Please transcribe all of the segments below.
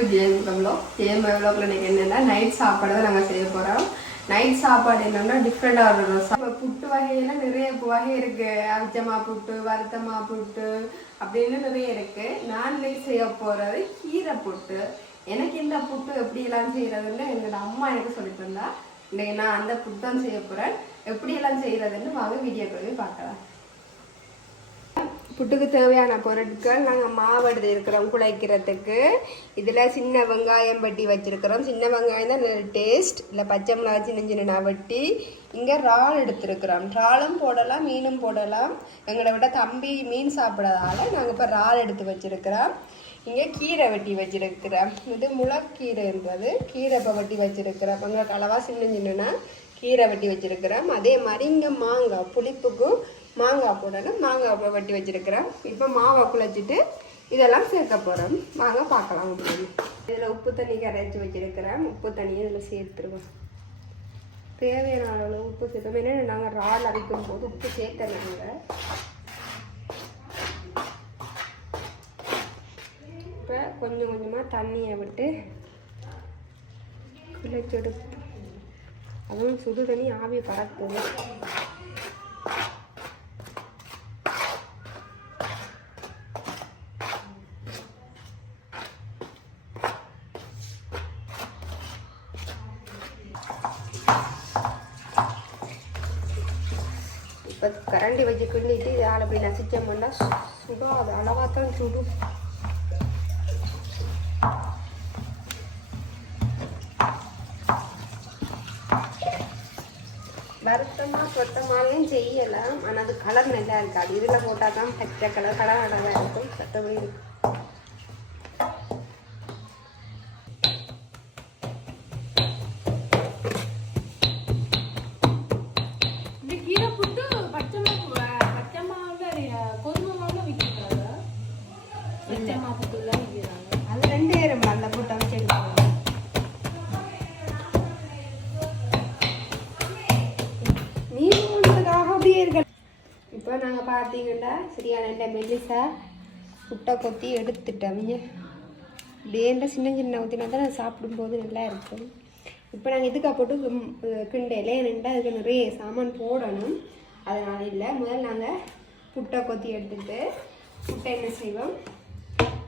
To ஜேஎம்கம்லோ ஜேஎம்கம்ல இன்னைக்கு என்னென்னா night சாப்பாடு தான் நாங்கள் செய்ய போகிறோம் நைட் சாப்பாடு என்னன்னா டிஃப்ரெண்ட்டாக இருக்கும் புட்டு வகையில நிறைய வகை இருக்கு. அவிச்சமா புட்டு வருத்தமா புட்டு அப்படின்னு நிறைய இருக்கு. நான் இன்னைக்கு செய்ய போறது கீரை புட்டு. எனக்கு இந்த புட்டு எப்படி எல்லாம் செய்யறதுன்னு அம்மா எனக்கு சொல்லி தந்தா இன்னைக்கு நான் அந்த புட்டு தான் செய்ய போறேன். எப்படி எல்லாம் செய்யறதுன்னு வாங்க வீடியோ போய் பார்க்கலாம். புட்டுக்கு தேவையான பொருட்கள் நாங்கள் மாவு இருக்கிறோம் குழைக்கிறதுக்கு. இதில் சின்ன வெங்காயம் வெட்டி வச்சுருக்கிறோம். சின்ன வெங்காயம் தான் நல்ல டேஸ்ட் இல்லை பச்சை மிளகா சின்ன சின்ன வெட்டி இங்கே இறால் எடுத்துருக்குறோம். இறாலும் போடலாம் மீனும் போடலாம். எங்களை விட தம்பி மீன் சாப்பிடாதால நாங்கள் இப்போ இறால் எடுத்து வச்சிருக்கிறோம். இங்கே கீரை வெட்டி வச்சிருக்கிறோம். இது முளக்கீரை என்பது. கீரை இப்போ வெட்டி வச்சிருக்கிறோம். அங்கே அளவாக சின்ன சின்னனா கீரை வெட்டி வச்சிருக்கிறோம். அதே மாதிரி இங்கே மாங்காய் புளிப்புக்கும் மாங்காய் போடணும். மாங்காய் இப்போ வெட்டி வச்சுருக்கிறேன். இப்போ மாவை குழச்சிட்டு இதெல்லாம் சேர்க்க போகிறோம் வாங்க பார்க்கலாம் அப்படின்னு இதில் உப்பு தண்ணி கரைச்சி வச்சிருக்கிறேன். உப்பு தண்ணியை இதில் சேர்த்துருவோம். தேவையான அளவு உப்பு சேர்த்தோம் ஏன்னா நாங்கள் ரால் அரைக்கும் போது உப்பு சேர்த்தனாங்க இப்போ கொஞ்சம் கொஞ்சமாக தண்ணியை விட்டு குளிச்செடுத்து அதுவும் சுடு தண்ணி ஆவி பறக்குது கரண்டி வச்சு கிண்டிட்டு இதால் அப்படி நசிச்சோம்னா சுடும் அது அளவாக தான் சுடும் வருத்தமாக சொத்தமாலையும் செய்யலாம் ஆனால் அது கலர் நல்லா இருக்காது இதில் போட்டால் தான் பச்சை கலர் கலர் அழகாக இருக்கும் சத்தபடி பார்த்தீங்கன்னா நல்ல ரெண்டு மெல்லிசா முட்டை கொத்தி எடுத்துட்டோம் டேண்ட சின்ன சின்ன ஊற்றினா தான் சாப்பிடும்போது நல்லா இருக்கும். இப்போ நாங்கள் இதுக்காக போட்டு கிம்- அஹ் கிண்டையில அதுக்கு நிறைய சாமான் போடணும். அதனால் இல்லை முதல்ல நாங்கள் புட்டை கொத்தி எடுத்துட்டு புட்டை என்ன செய்வோம்?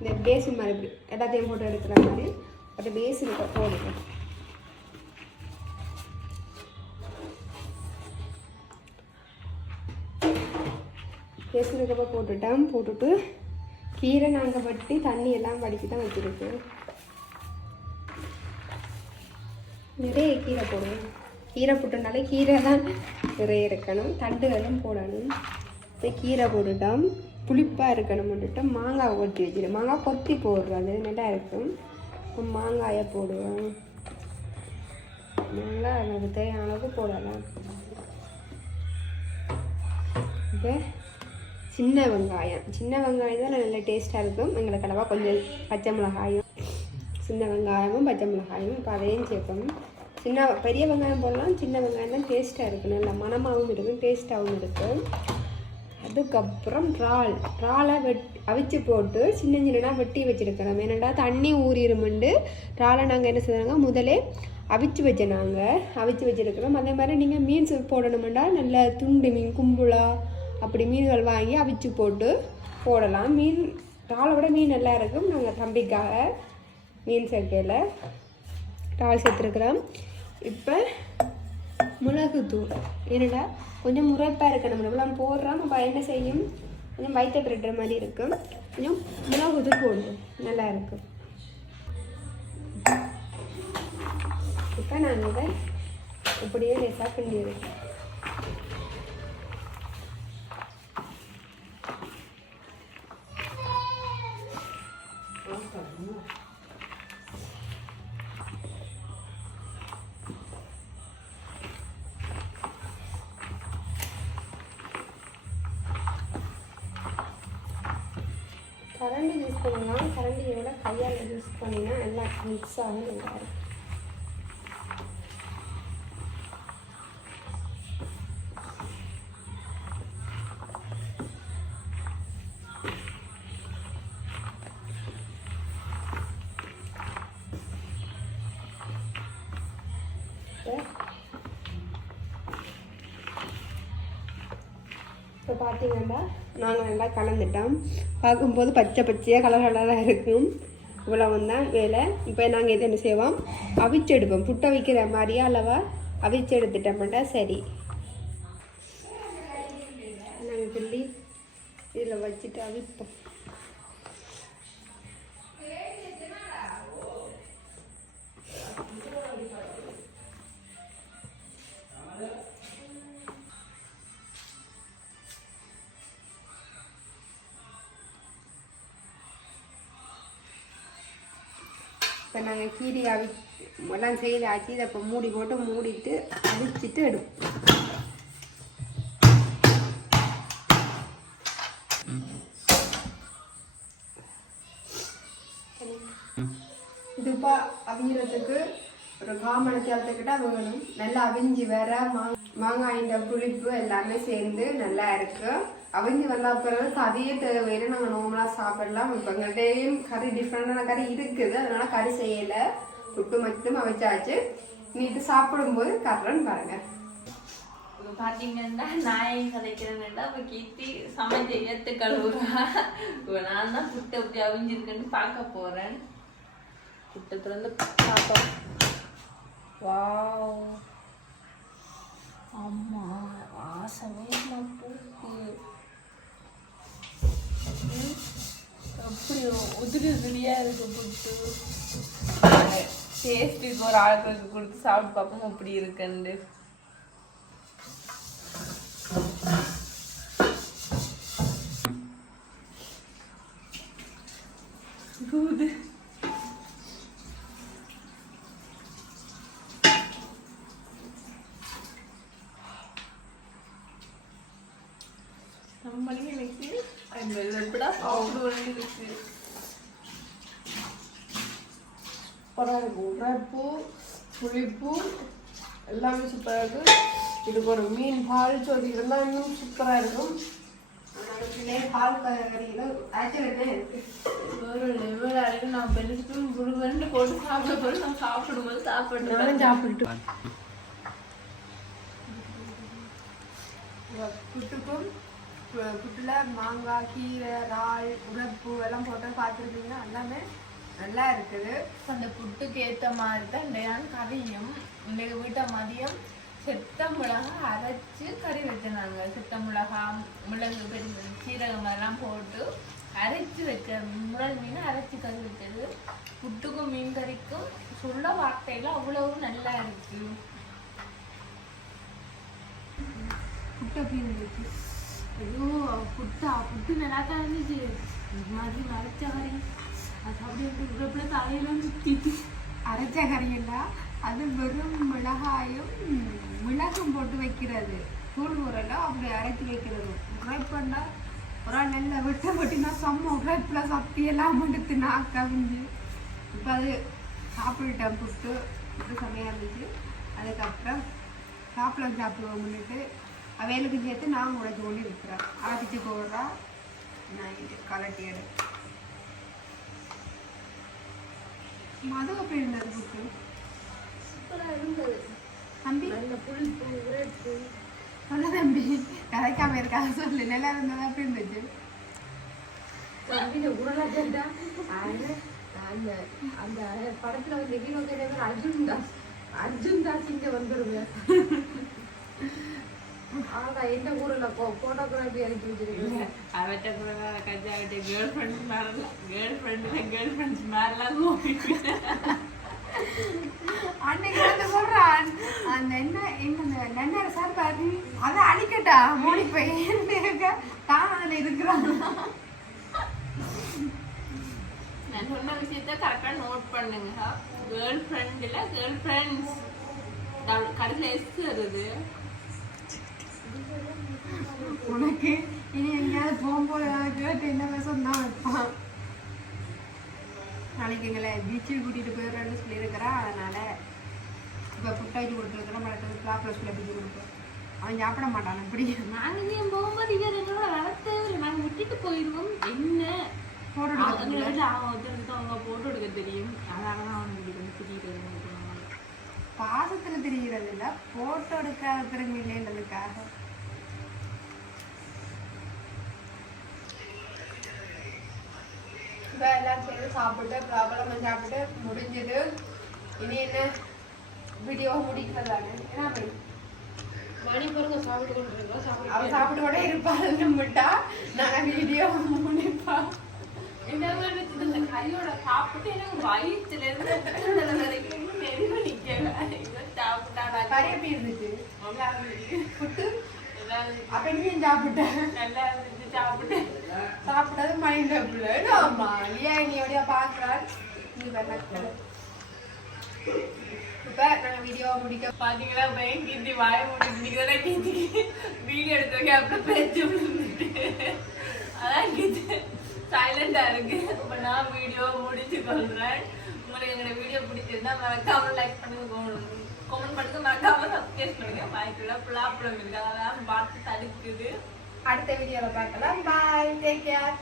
இந்த பேசின் மாதிரி இப்படி எல்லாத்தையும் போட்டு எடுக்கிற மாதிரி அந்த பேசினுக்கு போடுவோம் பேசினுக்கப்போ போட்டுட்டேன். போட்டுட்டு கீரை நாங்கள் வட்டி தண்ணி எல்லாம் வடிக்கி தான் வச்சுருக்கோம் நிறைய கீரை போடுவோம் கீரை போட்டனாலே கீரை தான் நிறைய இருக்கணும். தண்டுகளும் போடணும். இப்போ கீரை போட்டுட்டோம். புளிப்பாக இருக்கணும் போட்டுட்டு மாங்காய் கொத்தி வச்சிடும் மாங்காய் கொத்தி போடுறது அது நல்லா இருக்கும். இப்போ மாங்காயை போடுவோம். மாங்காய் நமக்கு தேவையான அளவுக்கு போடலாம். இப்போ சின்ன வெங்காயம். சின்ன வெங்காயம் தான் நல்ல டேஸ்ட்டாக இருக்கும். எங்களுக்கு அளவாக கொஞ்சம் பச்சை மிளகாயும் சின்ன வெங்காயமும் பச்சை மிளகாயும் இப்போ அதையும் சேர்க்கணும் சின்ன பெரிய வெங்காயம் போடலாம். சின்ன வெங்காயம் தான் டேஸ்ட்டாக இருக்கும் நல்லா மணமாகவும் இருக்கும் டேஸ்ட்டாகவும் இருக்கும். அதுக்கப்புறம் இறால். இறாலை வெட் அவிச்சு போட்டு சின்ன சின்னனாக வெட்டி வச்சுருக்கிறோம் ஏன்னாடா தண்ணி ஊறிடுமெண்டு இறாலை நாங்கள் என்ன செய்வாங்க முதலே அவிச்சு வச்ச நாங்கள் அவிச்சு வச்சுருக்கிறோம் அதே மாதிரி நீங்கள் மீன் போடணுமெண்டா. நல்ல துண்டு மீன் கும்புளா அப்படி மீன்கள் வாங்கி அவிச்சு போட்டு போடலாம். மீன் டாலை விட மீன் நல்லா இருக்கும். நாங்கள் தம்பிக்காக மீன் சேர்க்கையில் டால் சேர்த்துருக்குறோம். இப்போ மிளகுத்தூள் என்னடா கொஞ்சம் முறைப்பாக இருக்கணும். இவ்வளோ போடுறோம். அப்போ என்ன செய்யும்? கொஞ்சம் வயிற்று பிரட்டுற மாதிரி இருக்கும். கொஞ்சம் மிளகுத்தூள் போடணும் நல்லா இருக்கும். இப்போ நாங்கள் இதை இப்படியே லேசாக கிண்டி இருக்கேன் கரண்டி யூஸ் பண்ணலாம் கரண்டியை விட கையால் யூஸ் பண்ணினா நல்லா மிக்ஸ் ஆகும் நல்லாயிருக்கும் பார்த்தீங்கன்னா நாங்கள் நல்லா கலந்துட்டோம். பார்க்கும்போது பச்சை பச்சையாக கலர் கலராக இருக்கும். இவ்வளவும் தான் வேலை. இப்போ நாங்கள் இதை என்ன செய்வோம்? அவிச்சு எடுப்போம் புட்டை வைக்கிற மாதிரியே அளவா அவிச்சு எடுத்துட்டோம்னா சரி. நாங்கள் சொல்லி இதில் வச்சுட்டு அவிப்போம். இப்போ நாங்கள் கீரி அவி எல்லாம் செய்தாச்சு இதை இப்போ மூடி போட்டு மூடிட்டு அவிச்சிட்டு எடுப்போம். இதுப்பா அவியறதுக்கு ஒரு காமண தேர்த்துக்கிட்ட வேணும். நல்லா அவிஞ்சு வர மா மாங்காயின் புளிப்பு எல்லாமே சேர்ந்து நல்லா இருக்குது அவிஞ்சு வந்த பிறகு கறியே தேவையில்லை. நாங்கள் நார்மலாக சாப்பிடலாம். இப்போ எங்கள்கிட்டயும் கறி டிஃப்ரெண்டான கறி இருக்குது. அதனால கறி செய்யலை. புட்டு மட்டும் அவைச்சாச்சு. நீ இது சாப்பிடும்போது கர்றன்னு பாருங்க. இப்ப பாத்தீங்கன்னா நான் சதைக்கிறேன்னா இப்ப கீர்த்தி சமைச்ச ஏத்து கழுவுறா இப்ப நான் தான் புட்டு அப்படி அவிஞ்சிருக்கேன்னு பார்க்க போறேன். புட்டை திறந்து பார்ப்போம் வா அம்மா வாசமே நான் ம், உதிரி உதிரியா இருக்கு புட்டு. டேஸ்ட்டுக்கு ஒரு ஆளுக்கு கொடுத்து சாப்பிட்டு பார்ப்போம் எப்படி இருக்குன்னு Good. நம்மளுக்கு எனக்கு அந்த எப்படா இருக்கு. சூப்பராக இருக்கும் உரைப்பு புளிப்பு எல்லாமே சூப்பராக இருக்கு இதுக்கு ஒரு மீன் பால் சோதி இருந்தால் இன்னும் சூப்பராக இருக்கும். பால் நான் பெருசுக்கும் புடுவண்டு போட்டு சாப்பிட போது நான் சாப்பிடும்போது சாப்பிட்டு புட்டுக்கும் புட்டுல மாங்காய் கீரை இறால் உரப்பு எல்லாம் போட்டு பார்த்துருப்பீங்க எல்லாமே நல்லா இருக்குது. அந்த புட்டுக்கு ஏற்ற மாதிரி தான் இன்றையான கறியும் இன்றைக்கு வீட்டை மதியம் செத்த மிளகா அரைச்சு கறி வச்சிருந்தாங்க செத்த மிளகா மிளகு பெரிய சீரகம் எல்லாம் போட்டு அரைச்சு வச்ச முரல் மீன் அரைச்சு கறி வச்சது புட்டுக்கும் மீன் கறிக்கும் சொல்ல வார்த்தையில அவ்வளவு நல்லா இருக்கு. புட்டு அப்படி இருந்துச்சு? ஐயோ புட்டா? புட்டு நல்லா தான் இருந்துச்சு இது மாதிரி. அரைச்ச கறி அது அப்படியே உடம்புல தலையெல்லாம் சுத்திட்டு அரைச்ச கறியெல்லாம் அது வெறும் மிளகாயும் மிளகும் போட்டு வைக்கிறது. தூள் ஊரெல்லாம் அப்படி அரைச்சி வைக்கிறது. உரைப்பண்டா ஒரு ஆள் நல்ல வெட்ட வெட்டினா செம்ம உரைப்பில் சப்பி எல்லாம் எடுத்து கவிஞ்சு இப்போ அது சாப்பிட்டேன் புட்டு. இது செம்மையாக இருந்துச்சு. அதுக்கப்புறம் சாப்பிட முன்னிட்டு அவைகளுக்கு சேர்த்து நான் உடைச்சு கொண்டு இருக்கிறேன் ஆட்டிச்சு போடுறா. நான் கலட்டி எடு மது அப்படி இருந்தது புட்டு சூப்பராக இருந்தது. தம்பி? நல்ல புளிப்பு உரைப்பு சொல்ல தம்பி. கதைக்காம இருக்காது சொல்லு. நல்லா இருந்தது அப்படி இருந்துச்சு? அந்த அந்த படத்துல வந்து ஹீரோ கேட்டவர் அர்ஜுன் தாஸ் அர்ஜுன் தாஸ் இங்க வந்துருங்க. ஆனா எந்த ஊர்ல போட்டோகிராஃபி அனுப்பி வச்சிருக்கீங்க? அவட்ட கூட கஜா அவட்ட கேர்ள் ஃப்ரெண்ட்ஸ் மேல கேர்ள் ஃப்ரெண்ட்ல கேர்ள் ஃப்ரெண்ட்ஸ் நோக்கிட்டு அன்னைக்கு வந்து அந்த என்ன என்ன நன்னார சார் பாரு அதை அழிக்கட்டா? மோனி பையன் தான் அதுல இருக்கிறான்? நான் சொன்ன விஷயத்த கரெக்டா நோட் பண்ணுங்க. கேர்ள் ஃப்ரெண்ட் இல்ல கேர்ள் ஃப்ரெண்ட்ஸ் கடைசியில் எஸ் வருது. உனக்கு இனி எங்கேயாவது போகும்போது ஏதாவது கேட்டு என்ன தான் வைப்பான். நாளைக்கு எங்களை பீச்சுக்கு கூட்டிகிட்டு போயிடுறேன்னு சொல்லியிருக்கிறா அதனால இப்போ புட்டாச்சி கொடுத்துருக்குறோம் மறுபடியும் பிளாப்ல ஸ்கூலில் பிடிச்சி கொடுப்போம். அவன் சாப்பிட மாட்டான் அப்படி நாங்க ஏன் போகும்போது இவர் எங்களோட வளர்த்தே நாங்க விட்டுட்டு போயிடுவோம் என்ன? போட்டோ ஒருத்தருக்கு அவங்க போட்டோ எடுக்க தெரியும். அதனால தான் அவனுக்கு பாசத்தில் தெரிகிறது இல்லை ஃபோட்டோ எடுக்காத திறமை இல்லைன்றதுக்காக இப்போ எல்லாம் சேர்ந்து சாப்பிட்டு ப்ராப்ளம் சாப்பிட்டு முடிஞ்சது. இனி என்ன வீடியோ முடிக்கிறதானே அப்படி. மணி பாருங்க சாப்பிட்டு கொண்டு இருக்கோம் சாப்பிட்டு அவ சாப்பிட்டு கூட இருப்பாள்னு விட்டா நாங்கள் வீடியோ முடிப்பா. இந்த கையோட சாப்பிட்டு எனக்கு வயிற்றுல இருந்து வரைக்கும் இன்னும் நெருங்க நிக்கல. இதை சாப்பிட்டாடா. கறி எப்படி இருந்துச்சு? நல்லா இருந்துச்சு. புட்டு? நல்லா இருந்துச்சு. அப்ப நீயும் சாப்பிட்ட. நல்லா இருந்துச்சு. சாப்பிட்டு சாப்பிட்டது மைண்ட் அப்ல ஆமா இல்லையா நீ பாக்குறாள் நீ வெள்ளக்கல இப்ப நாங்க வீடியோ முடிக்க பாத்தீங்களா பையன் கீர்த்தி வாய முடிச்சுட்டு கீர்த்திக்கு வீடியோ எடுத்து வைக்க அப்புறம் பேச்சு விழுந்துட்டு அதான் கீர்த்தி சைலண்டா இருக்கு. இப்போ நான் வீடியோ முடிச்சு கொள்றேன். உங்களுக்கு எங்களோட வீடியோ பிடிச்சிருந்தா மறக்காம லைக் பண்ணுங்க கமெண்ட் பண்ணுங்க. மறக்காம சப்ஸ்கிரைப் பண்ணுங்க. வாய்க்குள்ள ப்ராப்ளம் இருக்கு. அதெல்லாம் பார்த்து தடுக்குது. അടുത്ത വീഡിയോയിൽ பார்க்கலாம் ബൈ ടേക്ക് കെയർ